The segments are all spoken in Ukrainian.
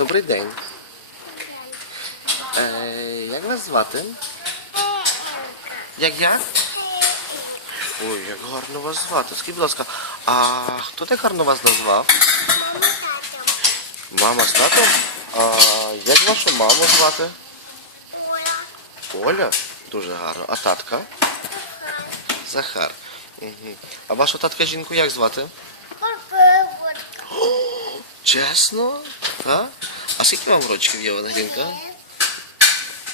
Добрий день. Е, як вас звати? Як я? Ой, як гарно вас звати. Скажіть, будь ласка, а хто так гарно вас назвав? Мама з татом? А як вашу маму звати? Оля? Оля? Дуже гарно. А татка? Захар. Угу. А вашу татка жінку як звати? Чесно? А? А скільки вам рочків є, Ванелінка?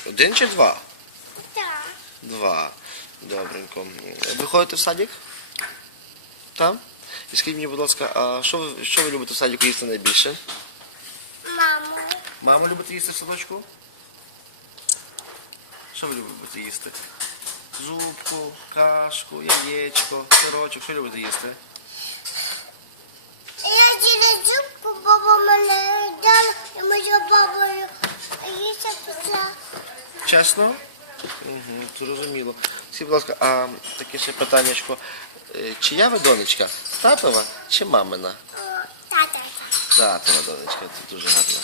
Один чи два? Два. Добренько. Ви ходите в садик? Там? І скажіть мені, будь ласка, а що ви, що ви любите в садику їсти найбільше? Маму. Маму любите їсти в садочку? Що ви любите їсти? Зубку, кашку, яєчко, сирочок. Що любите їсти? Чесно? Угу, зрозуміло. Скажіть, будь ласка, а таке ще питаннячко. Е, Чия ви донечка? Татова чи мамина? О, Тата. Татова донечка, це дуже гарно.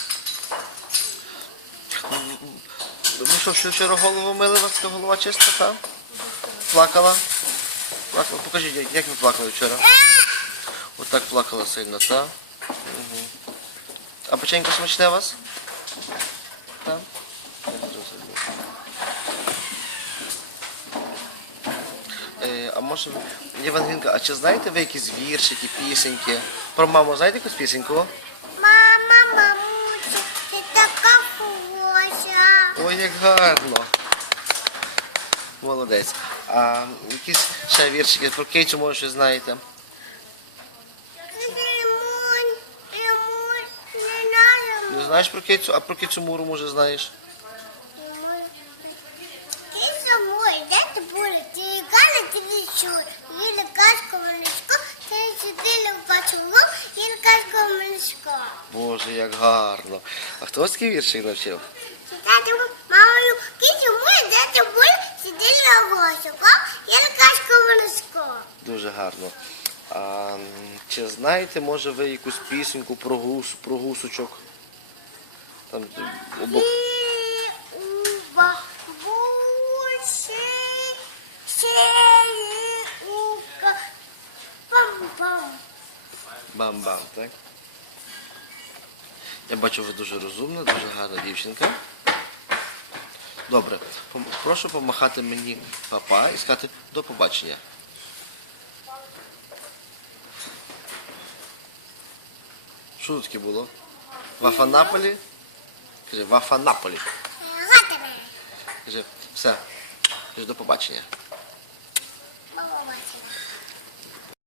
Ви що, що вчора голову мили, вас голова чиста, так? Плакала? Плакала? Покажіть, як- ви плакали вчора? Отак плакала сильно, так? Угу. А печенько смачне у вас? Так? Я зрозумів. Е, а може, Євангелінка, а чи знаєте ви якісь віршики, пісеньки? Про маму знаєте якусь пісеньку? Мама, мамуся, ти така хороша. Ой, як гарно. Молодець. А якісь ще віршики про Кейчу, може, щось знаєте? Не знаєш про Кейцю, а про Кейцю Муру, може, знаєш? Відчуй. Їли кашку молочко, ти сиділи в пачулу, їли кашку. Боже, як гарно. А хто такий віршик навчив? Тату, мамою, кицю мою, де ти були? Сиділи в госіку, їли кашку. Дуже гарно. А чи знаєте, може, ви якусь пісеньку про гус, про гусочок? Там обо... Бам-бам, так? Я бачу, ви дуже розумна, дуже гарна дівчинка. Добре, прошу помахати мені папа і сказати до побачення. Що тут таке було? В Афанаполі? Каже, в Афанаполі. Каже, все. Каже, до побачення. Баба бачила.